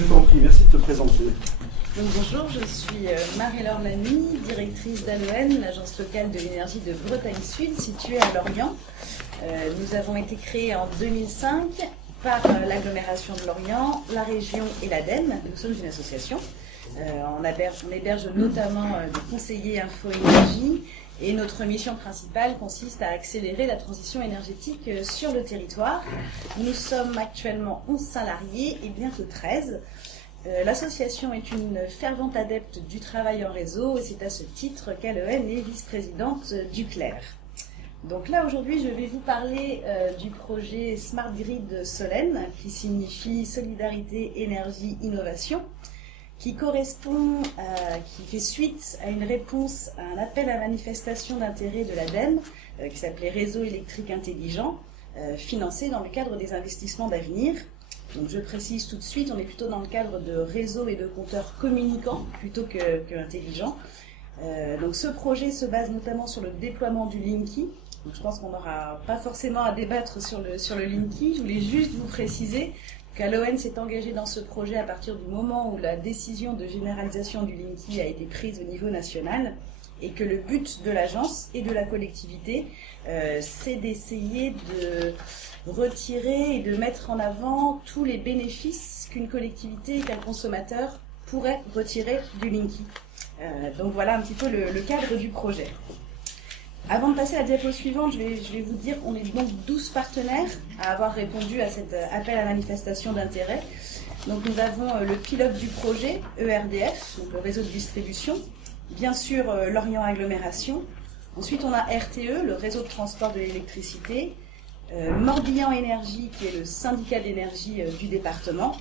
Je t'en prie, merci de te présenter. Donc, bonjour, je suis Marie-Laure Lamy, directrice d'ALOEN, l'agence locale de l'énergie de Bretagne Sud, située à Lorient. Nous avons été créés en 2005 par l'agglomération de Lorient, la région et l'ADEME. Nous sommes une association. On héberge notamment des conseillers info-énergie et notre mission principale consiste à accélérer la transition énergétique sur le territoire. Nous sommes actuellement 11 salariés et bientôt 13. L'association est une fervente adepte du travail en réseau et c'est à ce titre qu'ALOEN est vice-présidente du CLER. Donc là aujourd'hui je vais vous parler du projet Smart Grid Solène qui signifie Solidarité, Énergie, Innovation, qui correspond, qui fait suite à une réponse à un appel à manifestation d'intérêt de l'ADEME qui s'appelait Réseau électrique intelligent, financé dans le cadre des investissements d'avenir. Donc je précise tout de suite, on est plutôt dans le cadre de réseaux et de compteurs communicants plutôt que intelligents. Donc ce projet se base notamment sur le déploiement du Linky. Donc je pense qu'on n'aura pas forcément à débattre sur le Linky. Je voulais juste vous préciser qu'ALOEN s'est engagé dans ce projet à partir du moment où la décision de généralisation du Linky a été prise au niveau national et que le but de l'agence et de la collectivité, c'est d'essayer de retirer et de mettre en avant tous les bénéfices qu'une collectivité et qu'un consommateur pourrait retirer du Linky. Donc voilà un petit peu le cadre du projet. Avant de passer à la diapo suivante, je vais vous dire qu'on est donc 12 partenaires à avoir répondu à cet appel à manifestation d'intérêt. Donc nous avons le pilote du projet, ERDF, donc le réseau de distribution, bien sûr Lorient Agglomération. Ensuite on a RTE, le réseau de transport de l'électricité, Morbihan Énergie, qui est le syndicat d'énergie du département,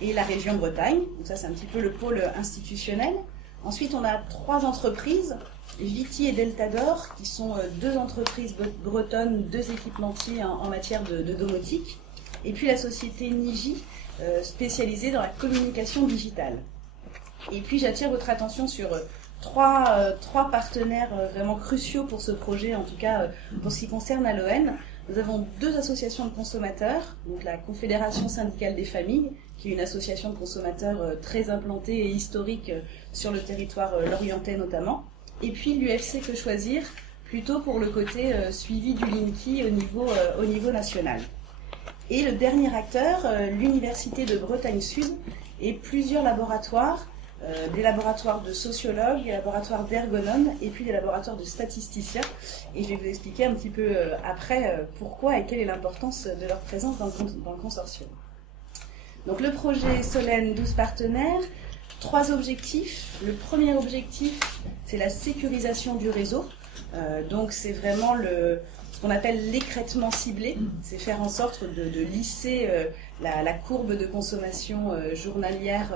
et la région Bretagne. Donc ça c'est un petit peu le pôle institutionnel. Ensuite on a 3 entreprises, Viti et Deltador, qui sont 2 entreprises bretonnes, 2 équipementiers en matière de domotique, et puis la société Niji, spécialisée dans la communication digitale. Et puis j'attire votre attention sur trois partenaires vraiment cruciaux pour ce projet, en tout cas pour ce qui concerne ALOEN. Nous avons 2 associations de consommateurs, donc la Confédération syndicale des familles, qui est une association de consommateurs très implantée et historique sur le territoire lorientais notamment, et puis l'UFC Que Choisir, plutôt pour le côté suivi du Linky au niveau national. Et le dernier acteur, l'Université de Bretagne Sud, et plusieurs laboratoires, des laboratoires de sociologues, des laboratoires d'ergonomes et puis des laboratoires de statisticiens. Et je vais vous expliquer un petit peu après pourquoi et quelle est l'importance de leur présence dans le consortium. Donc le projet Solène, 12 partenaires, 3 objectifs. Le premier objectif, c'est la sécurisation du réseau. Donc c'est vraiment ce qu'on appelle l'écrêtement ciblé, c'est faire en sorte de lisser la courbe de consommation journalière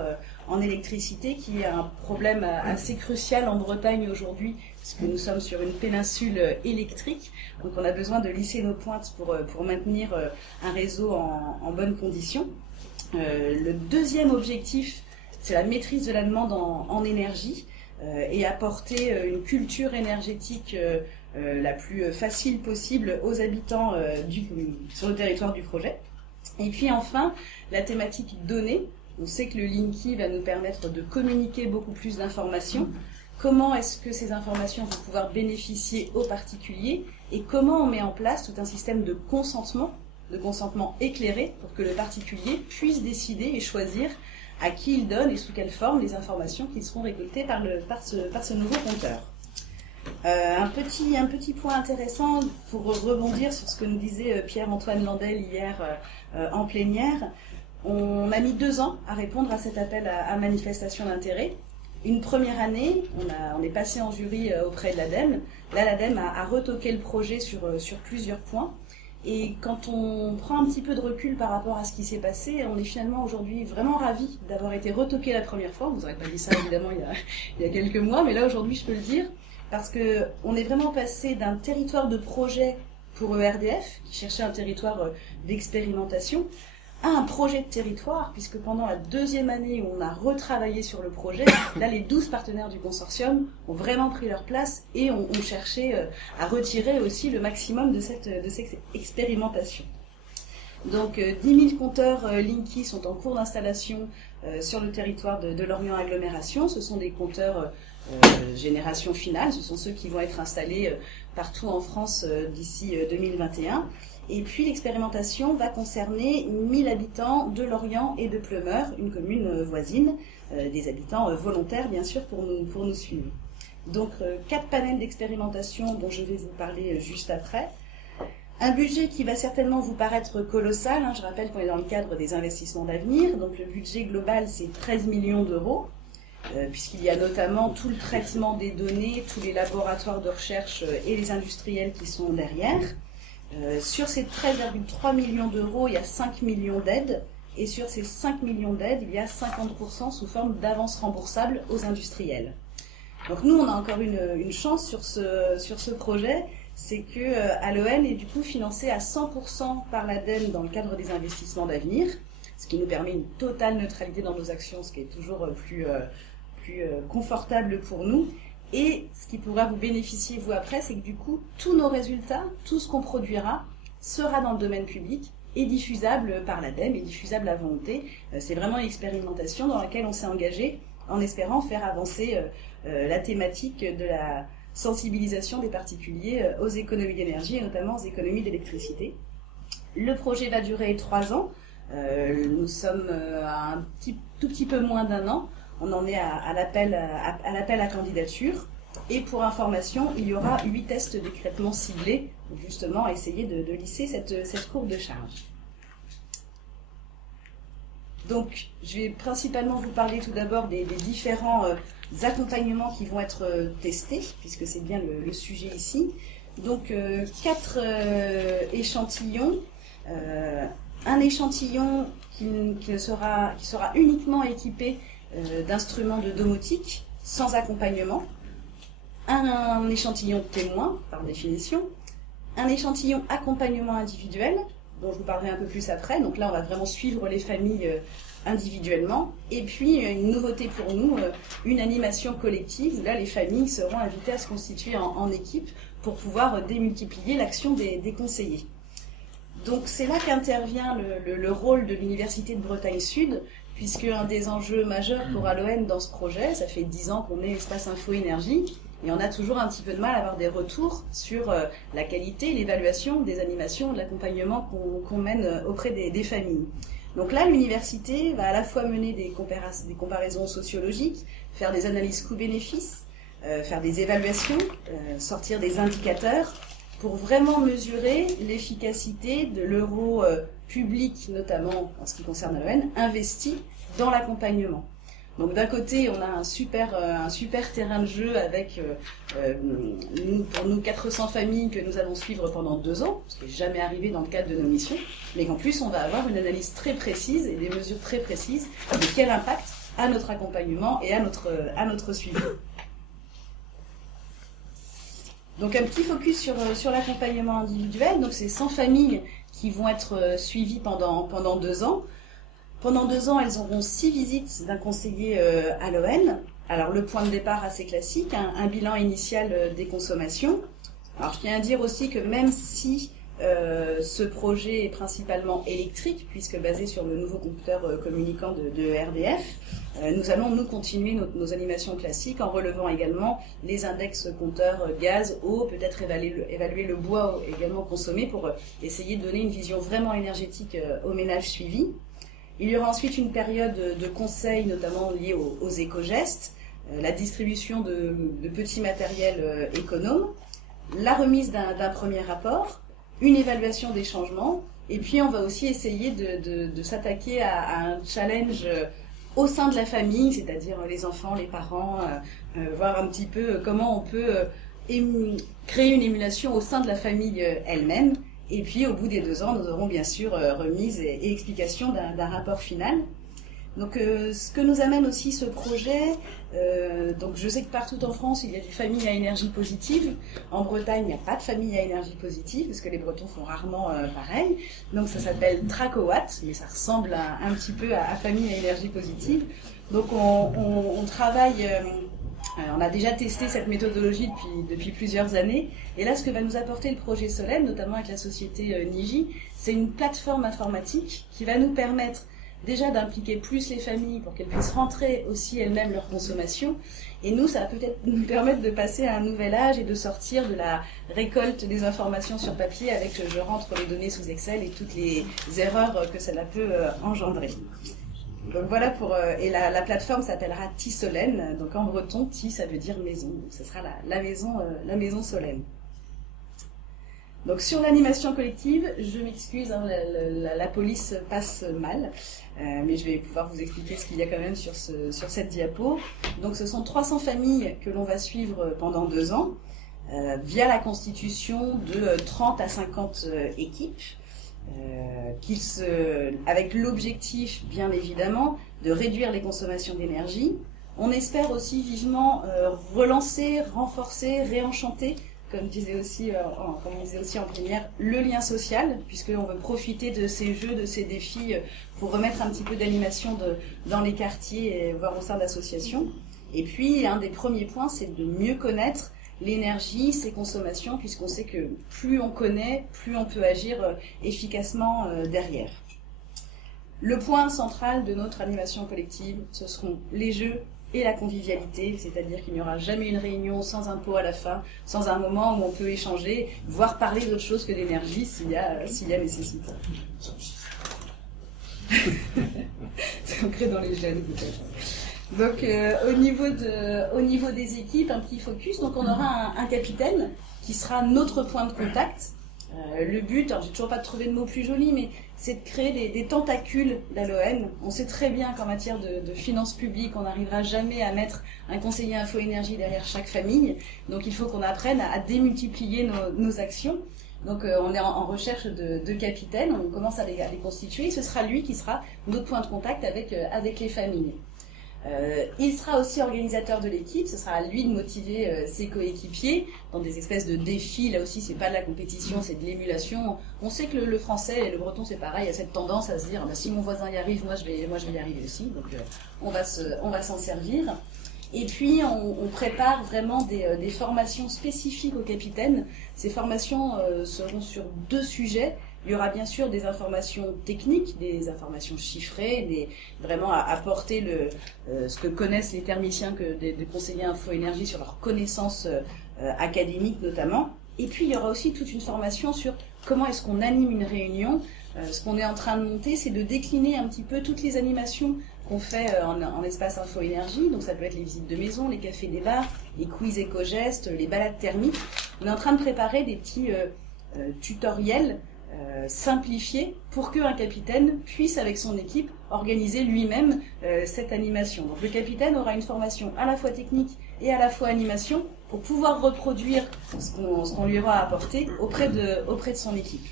en électricité, qui est un problème assez crucial en Bretagne aujourd'hui, puisque nous sommes sur une péninsule électrique, donc on a besoin de lisser nos pointes pour maintenir un réseau en bonnes conditions. Le deuxième objectif, c'est la maîtrise de la demande en énergie et apporter une culture énergétique la plus facile possible aux habitants sur le territoire du projet. Et puis enfin, la thématique données. On sait que le Linky va nous permettre de communiquer beaucoup plus d'informations. Comment est-ce que ces informations vont pouvoir bénéficier aux particuliers et comment on met en place tout un système de consentement éclairé pour que le particulier puisse décider et choisir à qui il donne et sous quelle forme les informations qui seront récoltées par ce nouveau compteur. Un petit point intéressant pour rebondir sur ce que nous disait Pierre-Antoine Landel hier en plénière. On a mis 2 ans à répondre à cet appel à manifestation d'intérêt. Une première année, on est passé en jury auprès de l'ADEME. Là, l'ADEME a retoqué le projet sur plusieurs points. Et quand on prend un petit peu de recul par rapport à ce qui s'est passé, on est finalement aujourd'hui vraiment ravis d'avoir été retoqué la première fois. Vous n'aurez pas dit ça évidemment il y a quelques mois, mais là aujourd'hui je peux le dire, parce qu'on est vraiment passé d'un territoire de projet pour ERDF, qui cherchait un territoire d'expérimentation, à un projet de territoire, puisque pendant la 2e année où on a retravaillé sur le projet, là les 12 partenaires du consortium ont vraiment pris leur place et ont cherché à retirer aussi le maximum de cette expérimentation. Donc 10 000 compteurs Linky sont en cours d'installation sur le territoire de Lorient Agglomération. Ce sont des compteurs génération finale, ce sont ceux qui vont être installés partout en France d'ici 2021. Et puis l'expérimentation va concerner 1000 habitants de Lorient et de Pleumeur, une commune voisine, des habitants volontaires bien sûr pour nous suivre. Donc 4 panels d'expérimentation dont je vais vous parler juste après. Un budget qui va certainement vous paraître colossal, je rappelle qu'on est dans le cadre des investissements d'avenir, donc le budget global c'est 13 millions d'euros, puisqu'il y a notamment tout le traitement des données, tous les laboratoires de recherche et les industriels qui sont derrière. Sur ces 13,3 millions d'euros, il y a 5 millions d'aides, et sur ces 5 millions d'aides, il y a 50% sous forme d'avances remboursables aux industriels. Donc nous, on a encore une chance sur ce projet, c'est que Aloen est du coup financé à 100% par l'ADEME dans le cadre des investissements d'avenir, ce qui nous permet une totale neutralité dans nos actions, ce qui est toujours plus confortable pour nous. Et ce qui pourra vous bénéficier, vous, après, c'est que du coup, tous nos résultats, tout ce qu'on produira, sera dans le domaine public et diffusable par l'ADEME et diffusable à volonté. C'est vraiment une expérimentation dans laquelle on s'est engagé en espérant faire avancer la thématique de la sensibilisation des particuliers aux économies d'énergie et notamment aux économies d'électricité. Le projet va durer 3 ans. Nous sommes à un tout petit peu moins d'1 an. On en est à l'appel à candidature. Et pour information, il y aura 8 tests d'écrêtement ciblés, pour justement essayer de lisser cette courbe de charge. Donc, je vais principalement vous parler tout d'abord des différents accompagnements qui vont être testés, puisque c'est bien le sujet ici. Donc, 4 échantillons. Un échantillon qui sera uniquement équipé d'instruments de domotique, sans accompagnement. Un échantillon témoin, par définition. Un échantillon accompagnement individuel, dont je vous parlerai un peu plus après. Donc là, on va vraiment suivre les familles individuellement. Et puis, une nouveauté pour nous, une animation collective, où là, les familles seront invitées à se constituer en équipe pour pouvoir démultiplier l'action des conseillers. Donc c'est là qu'intervient le rôle de l'Université de Bretagne Sud, puisque un des enjeux majeurs pour Aloen dans ce projet, ça fait 10 ans qu'on est Espace Info Énergie, et on a toujours un petit peu de mal à avoir des retours sur la qualité, l'évaluation des animations, de l'accompagnement qu'on mène auprès des familles. Donc là, l'université va à la fois mener des comparaisons sociologiques, faire des analyses coûts-bénéfices, faire des évaluations, sortir des indicateurs, pour vraiment mesurer l'efficacité de l'euro public, notamment en ce qui concerne Aloen, investi dans l'accompagnement. Donc d'un côté, on a un super terrain de jeu avec, pour nous, 400 familles que nous allons suivre pendant 2 ans, ce qui n'est jamais arrivé dans le cadre de nos missions, mais qu'en plus, on va avoir une analyse très précise et des mesures très précises de quel impact a notre accompagnement et à notre suivi. Donc un petit focus sur l'accompagnement individuel. Donc c'est 100 familles qui vont être suivies pendant 2 ans. Pendant 2 ans, elles auront 6 visites d'un conseiller Aloen. Alors le point de départ assez classique, un bilan initial des consommations. Alors je tiens à dire aussi que même si ce projet est principalement électrique, puisque basé sur le nouveau compteur communicant de RDF, nous allons continuer nos animations classiques en relevant également les index compteurs gaz, eau, peut-être évaluer le bois également consommé pour essayer de donner une vision vraiment énergétique aux ménages suivis. Il y aura ensuite une période de conseil, notamment liée aux éco-gestes, la distribution de petits matériels économes, la remise d'un premier rapport, une évaluation des changements, et puis on va aussi essayer de s'attaquer à un challenge au sein de la famille, c'est-à-dire les enfants, les parents, voir un petit peu comment on peut créer une émulation au sein de la famille elle-même. Et puis au bout des 2 ans, nous aurons bien sûr remise et explication d'un rapport final. Donc ce que nous amène aussi ce projet, donc je sais que partout en France il y a des familles à énergie positive. En Bretagne il n'y a pas de famille à énergie positive parce que les Bretons font rarement pareil. Donc ça s'appelle Tracowatt, mais ça ressemble un petit peu à famille à énergie positive. Donc on travaille On a déjà testé cette méthodologie depuis plusieurs années. Et là, ce que va nous apporter le projet Solène, notamment avec la société Niji, c'est une plateforme informatique qui va nous permettre déjà d'impliquer plus les familles pour qu'elles puissent rentrer aussi elles-mêmes leur consommation. Et nous, ça va peut-être nous permettre de passer à un nouvel âge et de sortir de la récolte des informations sur papier avec je rentre les données sous Excel et toutes les erreurs que cela peut engendrer. Donc voilà et la plateforme s'appellera Ti-Solène. Donc en breton, Ti ça veut dire maison. Donc ce sera la maison Solène. Donc sur l'animation collective, je m'excuse, hein, la police passe mal, mais je vais pouvoir vous expliquer ce qu'il y a quand même sur cette diapo. Donc ce sont 300 familles que l'on va suivre pendant 2 ans, via la constitution de 30 à 50 équipes, avec l'objectif, bien évidemment, de réduire les consommations d'énergie. On espère aussi vivement relancer, renforcer, réenchanter, comme on disait aussi en première, le lien social, puisqu'on veut profiter de ces jeux, de ces défis, pour remettre un petit peu d'animation dans les quartiers, voire au sein d'associations. Et puis, un des premiers points, c'est de mieux connaître l'énergie, ses consommations, puisqu'on sait que plus on connaît, plus on peut agir efficacement derrière. Le point central de notre animation collective, ce seront les jeux et la convivialité, c'est-à-dire qu'il n'y aura jamais une réunion sans un pot à la fin, sans un moment où on peut échanger, voire parler d'autre chose que d'énergie s'il y a nécessité. C'est ancré dans les gènes peut-être. Donc au niveau des équipes, un petit focus. Donc on aura un capitaine qui sera notre point de contact. Le but, alors j'ai toujours pas trouvé de mot plus joli, mais c'est de créer des tentacules d'Aloen. On sait très bien qu'en matière de finances publiques, on n'arrivera jamais à mettre un conseiller info-énergie derrière chaque famille. Donc il faut qu'on apprenne à démultiplier nos actions. Donc on est en recherche de capitaines, on commence à les constituer. Ce sera lui qui sera notre point de contact avec les familles. Il sera aussi organisateur de l'équipe, ce sera à lui de motiver ses coéquipiers dans des espèces de défis. Là aussi, c'est pas de la compétition, c'est de l'émulation. On sait que le français et le breton, c'est pareil, il y a cette tendance à se dire si mon voisin y arrive, moi je vais y arriver aussi. Donc on va s'en servir. Et puis on prépare vraiment des formations spécifiques aux capitaines. Ces formations seront sur 2 sujets. Il y aura bien sûr des informations techniques, des informations chiffrées, vraiment à apporter ce que connaissent les thermiciens, des conseillers info-énergie sur leurs connaissances académiques notamment. Et puis il y aura aussi toute une formation sur comment est-ce qu'on anime une réunion. Ce qu'on est en train de monter, c'est de décliner un petit peu toutes les animations qu'on fait en espace info-énergie. Donc ça peut être les visites de maison, les cafés des bars, les quiz éco-gestes, les balades thermiques. On est en train de préparer des petits tutoriels simplifié pour qu'un capitaine puisse, avec son équipe, organiser lui-même cette animation. Donc le capitaine aura une formation à la fois technique et à la fois animation pour pouvoir reproduire ce qu'on lui aura apporté auprès de son équipe.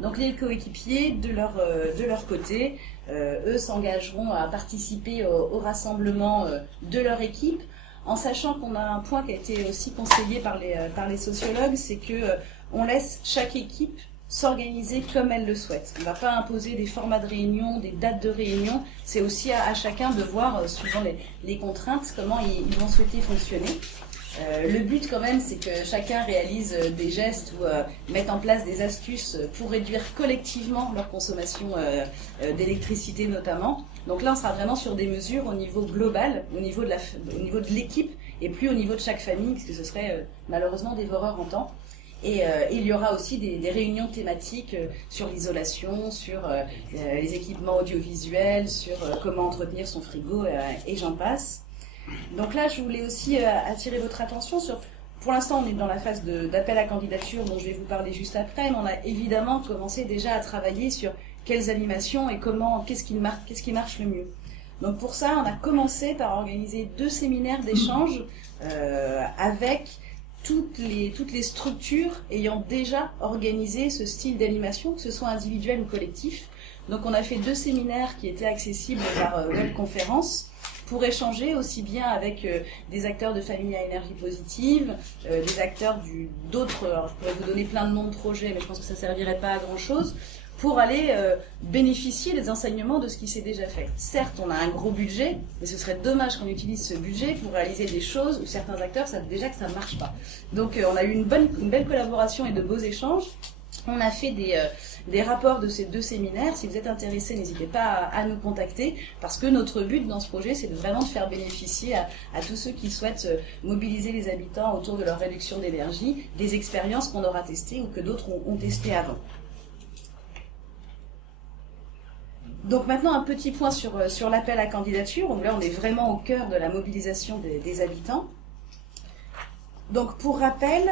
Donc les coéquipiers, de leur côté, eux s'engageront à participer au rassemblement de leur équipe, en sachant qu'on a un point qui a été aussi conseillé par les sociologues, c'est que on laisse chaque équipe s'organiser comme elle le souhaite. On ne va pas imposer des formats de réunion, des dates de réunion. C'est aussi à chacun de voir, suivant les contraintes, comment ils vont souhaiter fonctionner. Le but quand même, c'est que chacun réalise des gestes ou mette en place des astuces pour réduire collectivement leur consommation d'électricité notamment. Donc là, on sera vraiment sur des mesures au niveau global, au niveau de l'équipe, et plus au niveau de chaque famille, puisque ce serait malheureusement dévoreur en temps. Et il y aura aussi des réunions thématiques sur l'isolation, sur les équipements audiovisuels, sur comment entretenir son frigo, et j'en passe. Donc là, je voulais aussi attirer votre attention sur... Pour l'instant, on est dans la phase d'appel à candidature dont je vais vous parler juste après, mais on a évidemment commencé déjà à travailler sur quelles animations et qu'est-ce qui marche le mieux. Donc pour ça, on a commencé par organiser 2 séminaires d'échange avec toutes les structures ayant déjà organisé ce style d'animation, que ce soit individuel ou collectif. Donc on a fait 2 séminaires qui étaient accessibles par webconférence pour échanger aussi bien avec des acteurs de familles à énergie positive, des acteurs d'autres, alors je pourrais vous donner plein de noms de projets, mais je pense que ça ne servirait pas à grand chose, pour aller bénéficier des enseignements de ce qui s'est déjà fait. Certes, on a un gros budget, mais ce serait dommage qu'on utilise ce budget pour réaliser des choses où certains acteurs savent déjà que ça ne marche pas. Donc on a eu une belle collaboration et de beaux échanges. On a fait des rapports de ces 2 séminaires. Si vous êtes intéressés, n'hésitez pas à nous contacter, parce que notre but dans ce projet, c'est vraiment de faire bénéficier à tous ceux qui souhaitent mobiliser les habitants autour de leur réduction d'énergie, des expériences qu'on aura testées ou que d'autres ont testées avant. Donc maintenant, un petit point sur l'appel à candidature. Donc là, on est vraiment au cœur de la mobilisation des habitants. Donc pour rappel,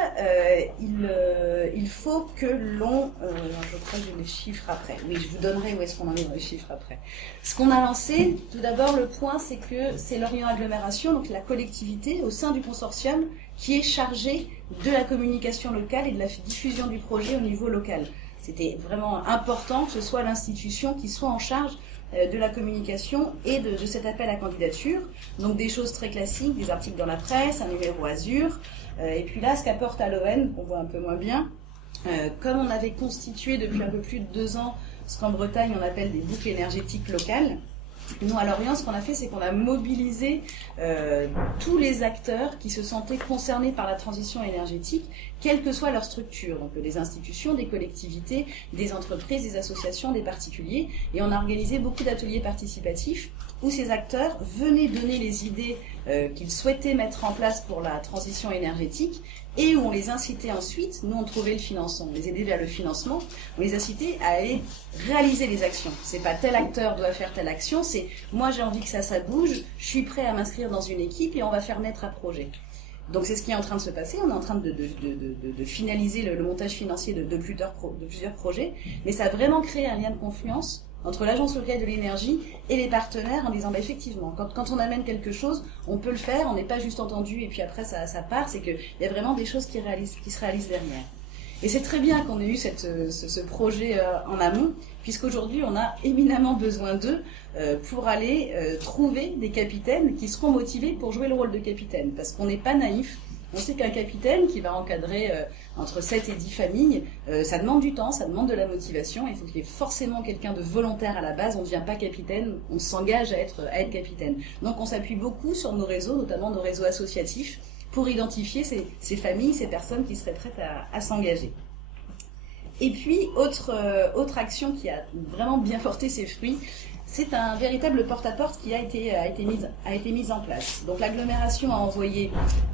il faut que l'on... je crois que j'ai les chiffres après. Oui, je vous donnerai où est-ce qu'on en est dans les chiffres après. Ce qu'on a lancé, tout d'abord, le point, c'est que c'est Lorient Agglomération, donc la collectivité au sein du consortium, qui est chargée de la communication locale et de la diffusion du projet au niveau local. C'était vraiment important que ce soit l'institution qui soit en charge de la communication et de cet appel à candidature. Donc des choses très classiques, des articles dans la presse, un numéro Azur. Et puis là, ce qu'apporte Aloen, qu'on voit un peu moins bien, comme on avait constitué depuis un peu plus de 2 ans ce qu'en Bretagne on appelle des boucles énergétiques locales, nous, à Lorient, ce qu'on a fait, c'est qu'on a mobilisé tous les acteurs qui se sentaient concernés par la transition énergétique, quelle que soit leur structure, donc des institutions, des collectivités, des entreprises, des associations, des particuliers, et on a organisé beaucoup d'ateliers participatifs où ces acteurs venaient donner les idées qu'ils souhaitaient mettre en place pour la transition énergétique, et où on les incitait ensuite, nous on trouvait le financement, on les aidait vers le financement, on les incitait à aller réaliser les actions. C'est pas tel acteur doit faire telle action, c'est moi j'ai envie que ça bouge, je suis prêt à m'inscrire dans une équipe et on va faire naître un projet. Donc c'est ce qui est en train de se passer, on est en train de finaliser le montage financier de plusieurs projets, mais ça a vraiment créé un lien de confiance entre l'Agence locale de l'énergie et les partenaires en disant effectivement, quand on amène quelque chose, on peut le faire, on n'est pas juste entendu et puis après ça part, c'est qu'il y a vraiment des choses qui se réalisent derrière. Et c'est très bien qu'on ait eu ce projet en amont, puisqu'aujourd'hui on a éminemment besoin d'eux pour aller trouver des capitaines qui seront motivés pour jouer le rôle de capitaine, parce qu'on n'est pas naïf. On sait qu'un capitaine qui va encadrer entre 7 et 10 familles, ça demande du temps, ça demande de la motivation, il faut qu'il y ait forcément quelqu'un de volontaire à la base, on ne devient pas capitaine, on s'engage à être capitaine. Donc on s'appuie beaucoup sur nos réseaux, notamment nos réseaux associatifs, pour identifier ces familles, ces personnes qui seraient prêtes à s'engager. Et puis, autre action qui a vraiment bien porté ses fruits, c'est un véritable porte-à-porte qui a été mise en place. Donc l'agglomération a envoyé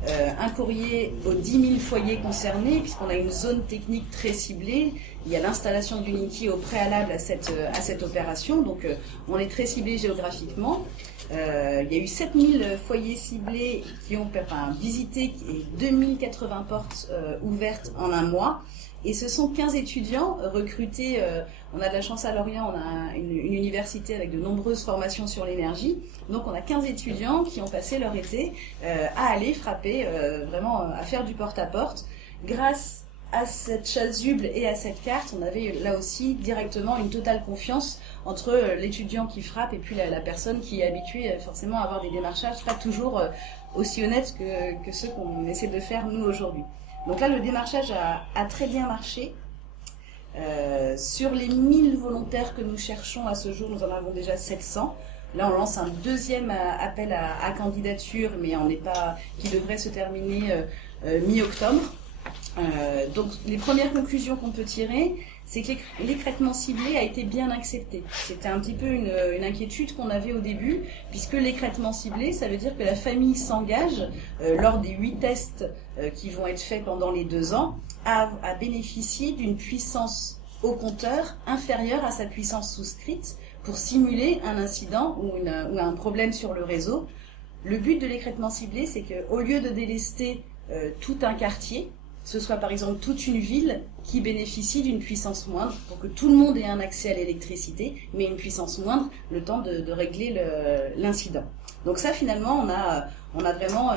un courrier aux 10 000 foyers concernés, puisqu'on a une zone technique très ciblée. Il y a l'installation d'Unity au préalable à cette opération, donc on est très ciblé géographiquement. Il y a eu 7000 foyers ciblés qui ont visité et 2080 portes ouvertes en un mois. Et ce sont 15 étudiants recrutés. On a de la chance à Lorient, on a une université avec de nombreuses formations sur l'énergie. Donc on a 15 étudiants qui ont passé leur été à aller frapper, vraiment à faire du porte-à-porte. Grâce à cette chasuble et à cette carte, on avait là aussi directement une totale confiance entre l'étudiant qui frappe et puis la personne qui est habituée forcément à avoir des démarchages pas toujours aussi honnêtes que ceux qu'on essaie de faire nous aujourd'hui. Donc là, le démarchage a très bien marché. Sur les 1000 volontaires que nous cherchons à ce jour, nous en avons déjà 700. Là, on lance un deuxième appel à candidature, mais qui devrait se terminer mi-octobre. Donc, les premières conclusions qu'on peut tirer, c'est que l'écrêtement ciblé a été bien accepté. C'était un petit peu une inquiétude qu'on avait au début, puisque l'écrêtement ciblé, ça veut dire que la famille s'engage, lors des 8 tests qui vont être faits pendant les 2 ans, à bénéficier d'une puissance au compteur inférieure à sa puissance souscrite pour simuler un incident ou un problème sur le réseau. Le but de l'écrêtement ciblé, c'est qu'au lieu de délester tout un quartier, ce soit par exemple toute une ville qui bénéficie d'une puissance moindre pour que tout le monde ait un accès à l'électricité, mais une puissance moindre, le temps de régler l'incident. Donc ça, finalement, on a vraiment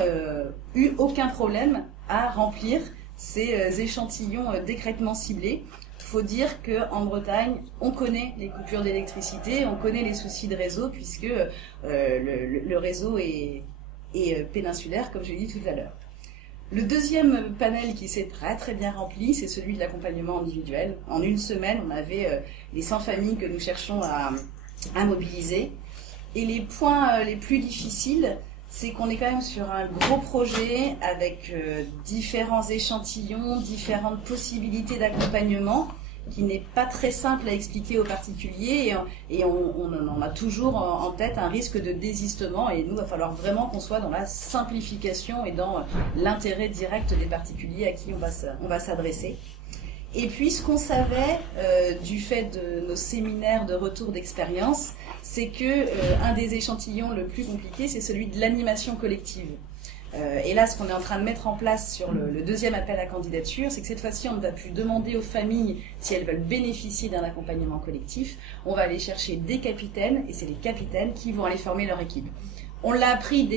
eu aucun problème à remplir ces échantillons d'écrêtement ciblés. Il faut dire qu'en Bretagne, on connaît les coupures d'électricité, on connaît les soucis de réseau, puisque le réseau est péninsulaire, comme je l'ai dit tout à l'heure. Le deuxième panel qui s'est très très bien rempli, c'est celui de l'accompagnement individuel. En une semaine, on avait les 100 familles que nous cherchons à mobiliser. Et les points les plus difficiles, c'est qu'on est quand même sur un gros projet avec différents échantillons, différentes possibilités d'accompagnement, qui n'est pas très simple à expliquer aux particuliers, et on en a toujours en tête un risque de désistement, et nous, il va falloir vraiment qu'on soit dans la simplification et dans l'intérêt direct des particuliers à qui on va s'adresser. Et puis ce qu'on savait du fait de nos séminaires de retour d'expérience, c'est que un des échantillons le plus compliqué, c'est celui de l'animation collective. Et là, ce qu'on est en train de mettre en place sur le deuxième appel à candidature, c'est que cette fois-ci, on ne va plus demander aux familles si elles veulent bénéficier d'un accompagnement collectif. On va aller chercher des capitaines, et c'est les capitaines qui vont aller former leur équipe. On l'a appris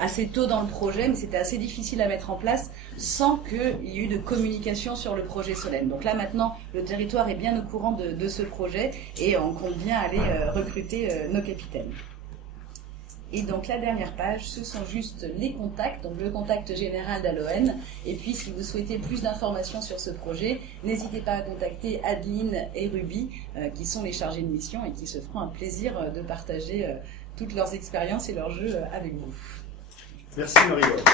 assez tôt dans le projet, mais c'était assez difficile à mettre en place sans qu'il y ait eu de communication sur le projet Solène. Donc là, maintenant, le territoire est bien au courant de ce projet, et on compte bien aller recruter nos capitaines. Et donc la dernière page, ce sont juste les contacts, donc le contact général d'Aloen. Et puis si vous souhaitez plus d'informations sur ce projet, n'hésitez pas à contacter Adeline et Ruby, qui sont les chargés de mission et qui se feront un plaisir de partager toutes leurs expériences et leurs jeux avec vous. Merci Marie-Laure.